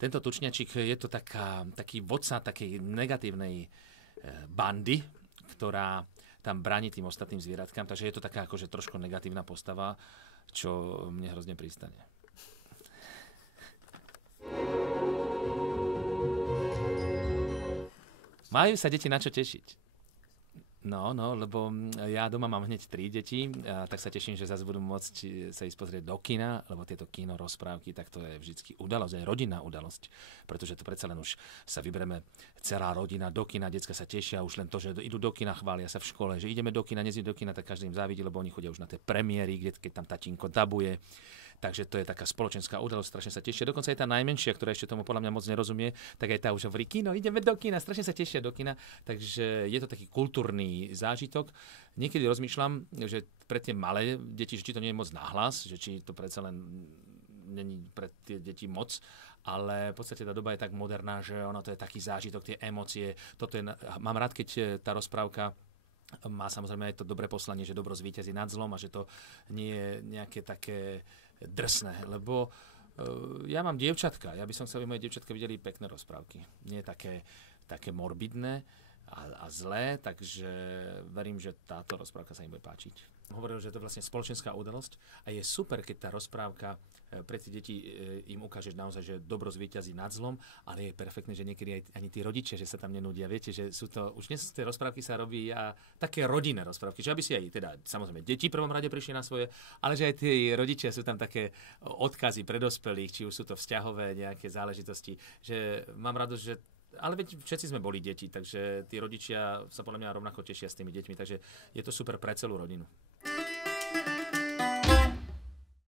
Tento tučňačik je to taký vodca takej negatívnej bandy, ktorá tam bráni tým ostatným zvieratkám, takže je to taká akože trošku negatívna postava, čo mne hrozne pristane. Majú sa deti na čo tešiť. No, lebo ja doma mám hneď 3 deti, a tak sa teším, že zase budú môcť sa ísť pozrieť do kina, lebo tieto kino rozprávky, tak to je vždycky udalosť, aj rodinná udalosť, pretože to predsa len už sa vybereme celá rodina do kina, decka sa tešia už len to, že idú do kina, chvália sa v škole, že ideme do kina, nezídu do kina, tak každý im závidí, lebo oni chodia už na tie premiéry, keď tam tatínko dabuje. Takže to je taká spoločenská udalosť, strašne sa tešia. Dokonca aj tá najmenšia, ktorá ešte tomu podľa mňa moc nerozumie, tak aj tá už hovorí kino, ideme do kina, strašne sa tešia do kina. Takže je to taký kultúrny zážitok. Niekedy rozmýšľam, že pre tie malé deti, že či to nie je moc nahlas, že či to predsa len není pre tie deti moc, ale v podstate tá doba je tak moderná, že ono to je taký zážitok, tie emócie. Mám rád, keď tá rozprávka má samozrejme aj to dobré poslanie, že dobro zvíťazí nad zlom a že to nie je nejaké také drsné, lebo ja mám dievčatka, ja by som chcel, aby moje dievčatka videli pekné rozprávky, nie také morbidné a zlé, takže verím, že táto rozprávka sa im bude páčiť. Hovoril, že to je vlastne spoločenská udalosť a je super, keď tá rozprávka pre tie deti im ukáže naozaj, že dobro zvíťazí nad zlom, ale je perfektné, že niekedy ani tí rodičia, že sa tam nenúdia. Viete, že sú to, už dnes tie rozprávky sa robí a také rodinné rozprávky, že aby si aj teda samozrejme deti v prvom rade prišli na svoje, ale že aj tí rodičia sú tam také odkazy pre dospelých, či už sú to vzťahové nejaké záležitosti, že mám radosť, že ale veď všetci sme boli deti, takže tí rodičia sa podľa mňa rovnako tešia s tými deťmi, takže je to super pre celú rodinu.